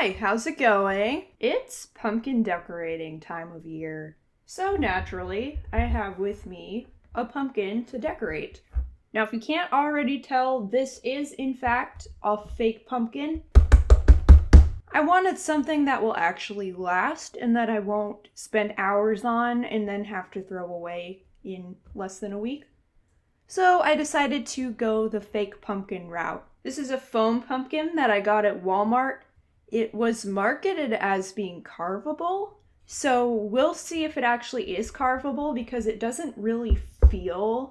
Hi, how's it going? It's pumpkin decorating time of year. So naturally, I have with me a pumpkin to decorate. Now, if you can't already tell, this is in fact a fake pumpkin. I wanted something that will actually last and that I won't spend hours on and then have to throw away in less than a week. So I decided to go the fake pumpkin route. This is a foam pumpkin that I got at Walmart. It was marketed as being carvable, so we'll see if it actually is carvable because it doesn't really feel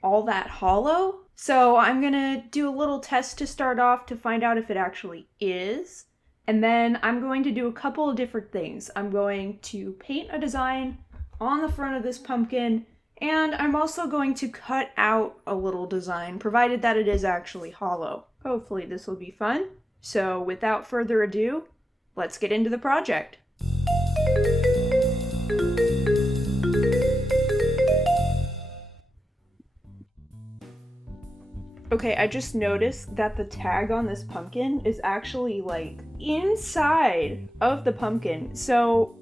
all that hollow. So I'm gonna do a little test to start off to find out if it actually is. And then I'm going to do a couple of different things. I'm going to paint a design on the front of this pumpkin, and I'm also going to cut out a little design, provided that it is actually hollow. Hopefully this will be fun. So without further ado, let's get into the project. Okay, I just noticed that the tag on this pumpkin is actually like inside of the pumpkin. So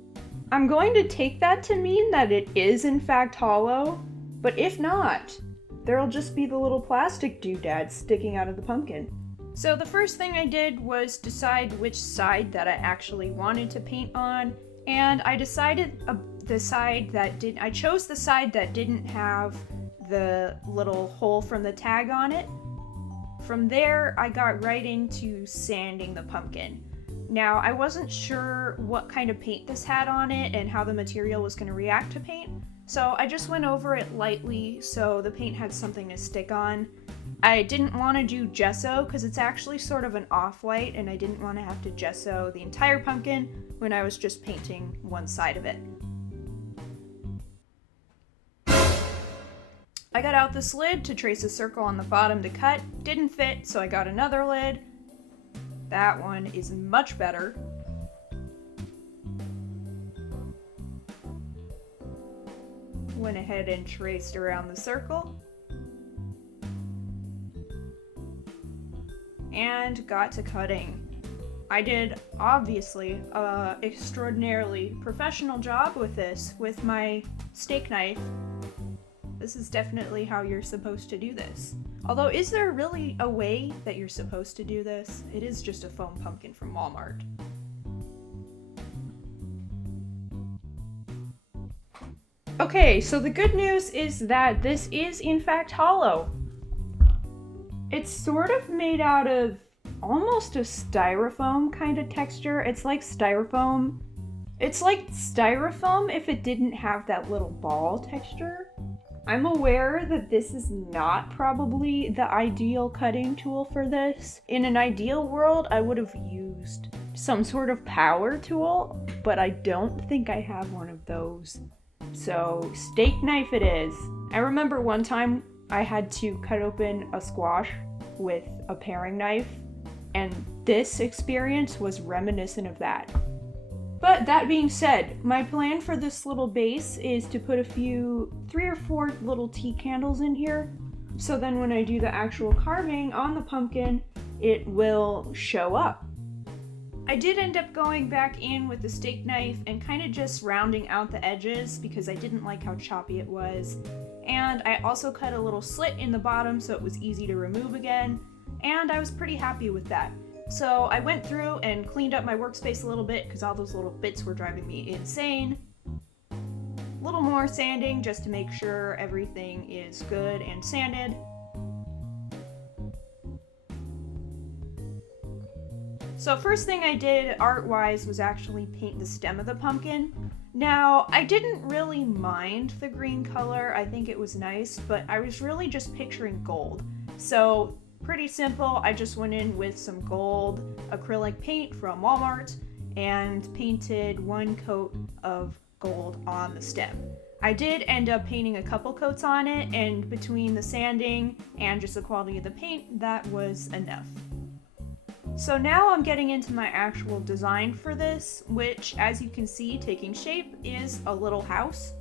I'm going to take that to mean that it is in fact hollow, but if not, there'll just be the little plastic doodads sticking out of the pumpkin. So the first thing I did was decide which side that I actually wanted to paint on, and I decided I chose the side that didn't have the little hole from the tag on it. From there, I got right into sanding the pumpkin. Now, I wasn't sure what kind of paint this had on it and how the material was going to react to paint, so I just went over it lightly so the paint had something to stick on. I didn't want to do gesso because it's actually sort of an off-white, and I didn't want to have to gesso the entire pumpkin when I was just painting one side of it. I got out this lid to trace a circle on the bottom to cut. Didn't fit, so I got another lid. That one is much better. Went ahead and traced around the circle. And got to cutting. I did, obviously, an extraordinarily professional job with this, with my steak knife. This is definitely how you're supposed to do this. Although, is there really a way that you're supposed to do this? It is just a foam pumpkin from Walmart. Okay, so the good news is that this is in fact hollow. It's sort of made out of almost a styrofoam kind of texture. It's like styrofoam. It's like styrofoam if it didn't have that little ball texture. I'm aware that this is not probably the ideal cutting tool for this. In an ideal world, I would have used some sort of power tool, but I don't think I have one of those. So, steak knife it is. I remember one time I had to cut open a squash with a paring knife, and this experience was reminiscent of that. But that being said, my plan for this little base is to put 3 or 4 little tea candles in here, so then when I do the actual carving on the pumpkin, it will show up. I did end up going back in with the steak knife and kind of just rounding out the edges because I didn't like how choppy it was. And I also cut a little slit in the bottom so it was easy to remove again, and I was pretty happy with that. So I went through and cleaned up my workspace a little bit because all those little bits were driving me insane. A little more sanding just to make sure everything is good and sanded. So first thing I did art-wise was actually paint the stem of the pumpkin. Now, I didn't really mind the green color, I think it was nice, but I was really just picturing gold. So pretty simple, I just went in with some gold acrylic paint from Walmart and painted 1 coat of gold on the stem. I did end up painting a couple coats on it, and between the sanding and just the quality of the paint, that was enough. So now I'm getting into my actual design for this, which, as you can see taking shape, is a little house.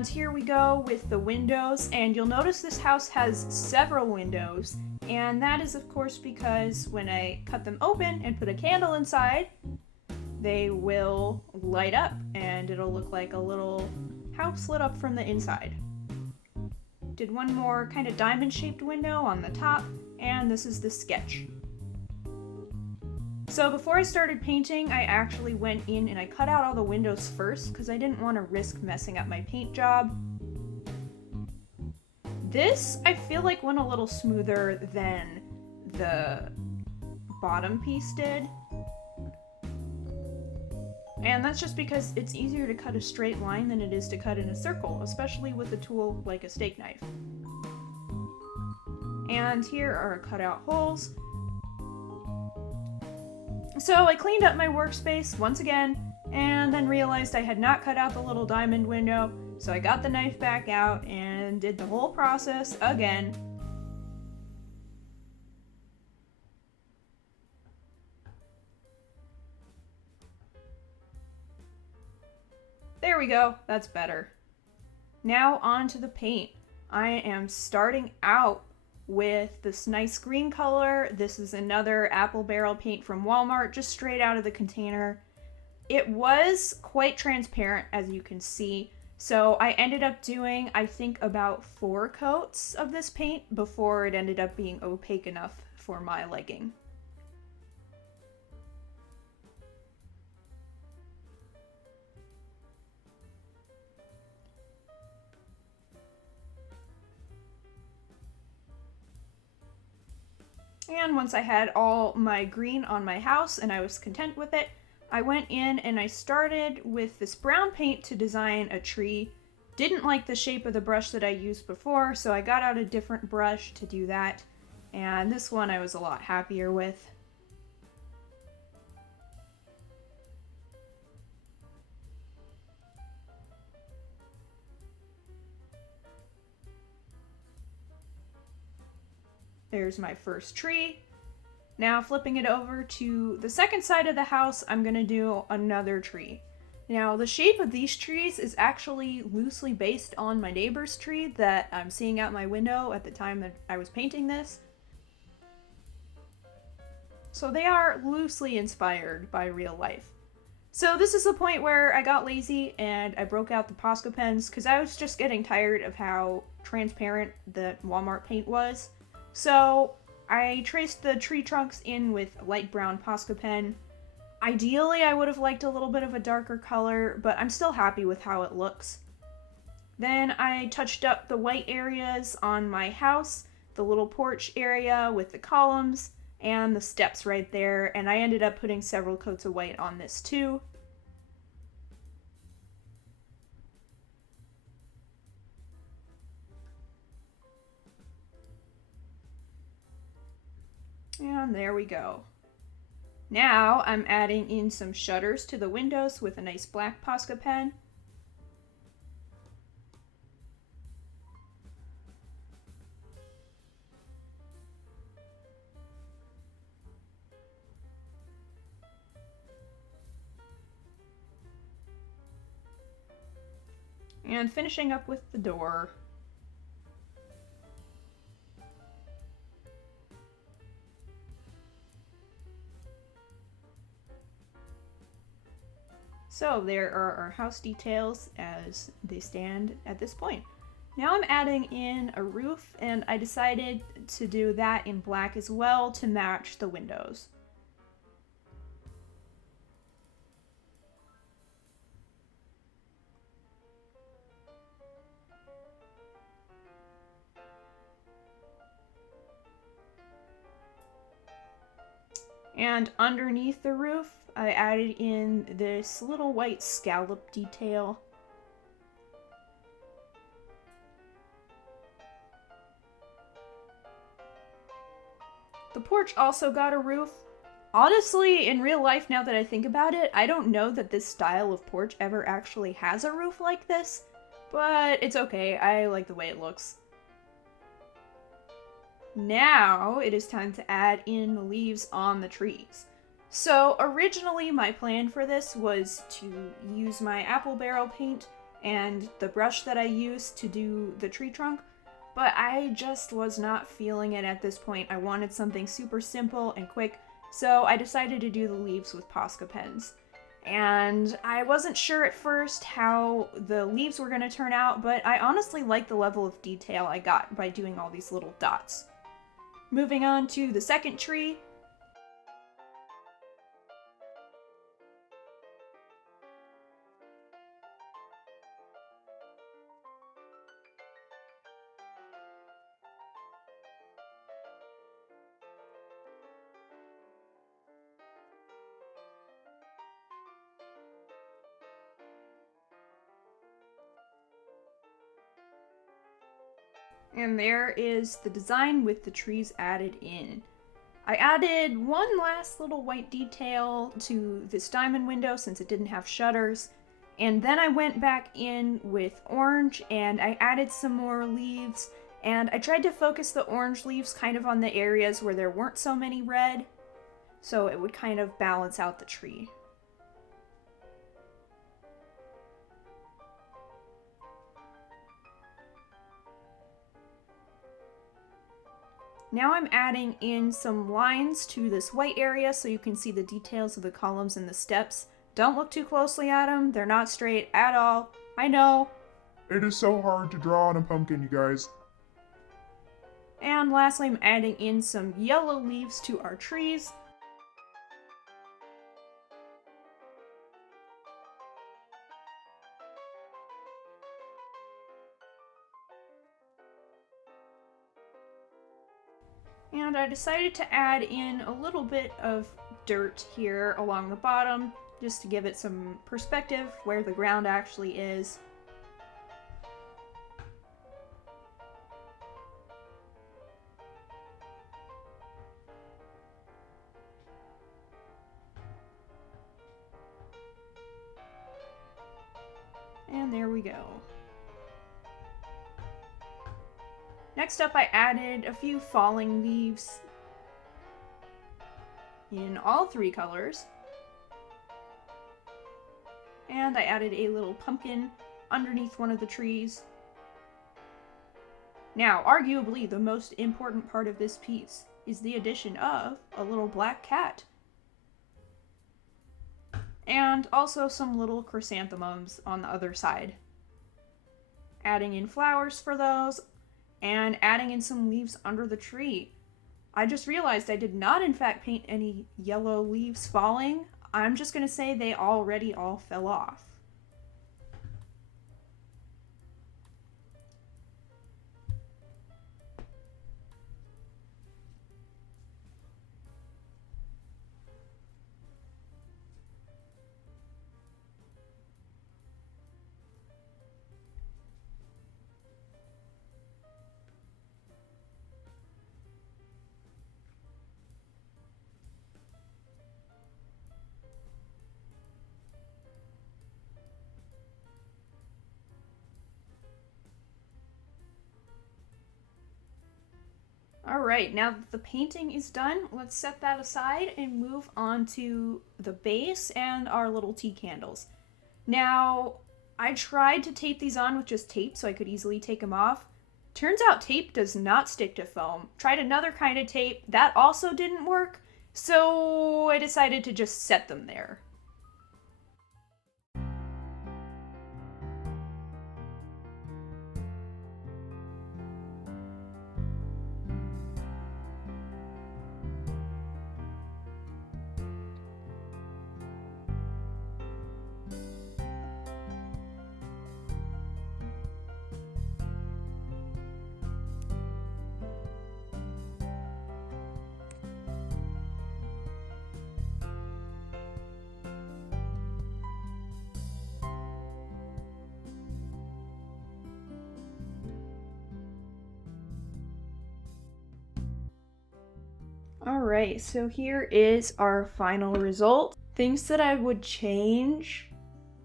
And here we go with the windows, and you'll notice this house has several windows, and that is of course because when I cut them open and put a candle inside, they will light up and it'll look like a little house lit up from the inside. Did one more kind of diamond-shaped window on the top, and this is the sketch. So before I started painting, I actually went in and I cut out all the windows first because I didn't want to risk messing up my paint job. This, I feel like, went a little smoother than the bottom piece did. And that's just because it's easier to cut a straight line than it is to cut in a circle, especially with a tool like a steak knife. And here are cutout holes. So I cleaned up my workspace once again, and then realized I had not cut out the little diamond window, so I got the knife back out and did the whole process again. There we go, that's better. Now on to the paint. I am starting out with this nice green color. This is another apple barrel paint from Walmart, just straight out of the container. It was quite transparent, as you can see, so I ended up doing, I think, about 4 coats of this paint before it ended up being opaque enough for my liking. And once I had all my green on my house and I was content with it, I went in and I started with this brown paint to design a tree. Didn't like the shape of the brush that I used before, so I got out a different brush to do that. And this one I was a lot happier with. There's my first tree. Now flipping it over to the second side of the house, I'm gonna do another tree. Now the shape of these trees is actually loosely based on my neighbor's tree that I'm seeing out my window at the time that I was painting this. So they are loosely inspired by real life. So this is the point where I got lazy and I broke out the Posca pens because I was just getting tired of how transparent the Walmart paint was. So I traced the tree trunks in with light brown Posca pen. Ideally, I would have liked a little bit of a darker color, but I'm still happy with how it looks. Then I touched up the white areas on my house, the little porch area with the columns, and the steps right there, and I ended up putting several coats of white on this too. And there we go. Now I'm adding in some shutters to the windows with a nice black Posca pen. And finishing up with the door. So there are our house details as they stand at this point. Now I'm adding in a roof, and I decided to do that in black as well to match the windows. And underneath the roof, I added in this little white scallop detail. The porch also got a roof. Honestly, in real life, now that I think about it, I don't know that this style of porch ever actually has a roof like this, but it's okay, I like the way it looks. Now it is time to add in the leaves on the trees. So originally my plan for this was to use my apple barrel paint and the brush that I used to do the tree trunk, but I just was not feeling it at this point. I wanted something super simple and quick, so I decided to do the leaves with Posca pens. And I wasn't sure at first how the leaves were going to turn out, but I honestly liked the level of detail I got by doing all these little dots. Moving on to the second tree. And there is the design with the trees added in. I added one last little white detail to this diamond window since it didn't have shutters, and then I went back in with orange and I added some more leaves, and I tried to focus the orange leaves kind of on the areas where there weren't so many red, so it would kind of balance out the tree. Now I'm adding in some lines to this white area so you can see the details of the columns and the steps. Don't look too closely at them, they're not straight at all. I know. It is so hard to draw on a pumpkin, you guys. And lastly, I'm adding in some yellow leaves to our trees. And I decided to add in a little bit of dirt here along the bottom, just to give it some perspective where the ground actually is. And there we go. Next up, I added a few falling leaves in all three colors. And I added a little pumpkin underneath one of the trees. Now, arguably the most important part of this piece is the addition of a little black cat. And also some little chrysanthemums on the other side. Adding in flowers for those, and adding in some leaves under the tree. I just realized I did not in fact paint any yellow leaves falling. I'm just gonna say they already all fell off. Alright, now that the painting is done, let's set that aside and move on to the base and our little tea candles. Now, I tried to tape these on with just tape so I could easily take them off. Turns out tape does not stick to foam. Tried another kind of tape, that also didn't work, so I decided to just set them there. Alright, so here is our final result. Things that I would change.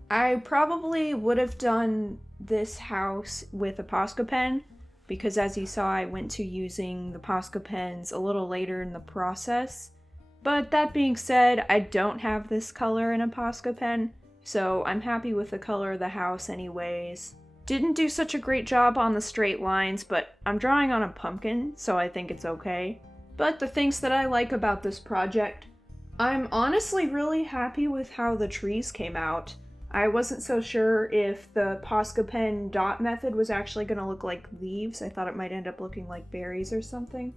I probably would have done this house with a Posca pen, because as you saw, I went to using the Posca pens a little later in the process. But that being said, I don't have this color in a Posca pen, So I'm happy with the color of the house anyways. Didn't do such a great job on the straight lines, but I'm drawing on a pumpkin, so I think it's okay. But the things that I like about this project, I'm honestly really happy with how the trees came out. I wasn't so sure if the Posca pen dot method was actually going to look like leaves. I thought it might end up looking like berries or something.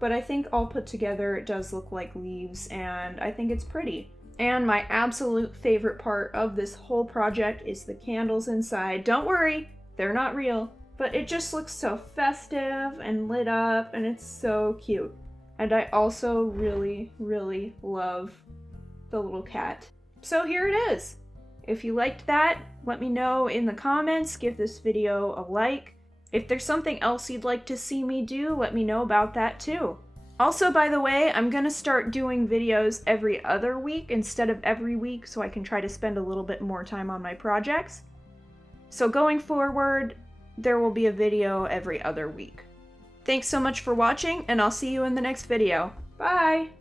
But I think all put together it does look like leaves, and I think it's pretty. And my absolute favorite part of this whole project is the candles inside. Don't worry, they're not real. But it just looks so festive and lit up, and it's so cute. And I also really, really love the little cat. So here it is. If you liked that, let me know in the comments, give this video a like. If there's something else you'd like to see me do, let me know about that too. Also, by the way, I'm gonna start doing videos every other week instead of every week so I can try to spend a little bit more time on my projects. So going forward, there will be a video every other week. Thanks so much for watching, and I'll see you in the next video. Bye!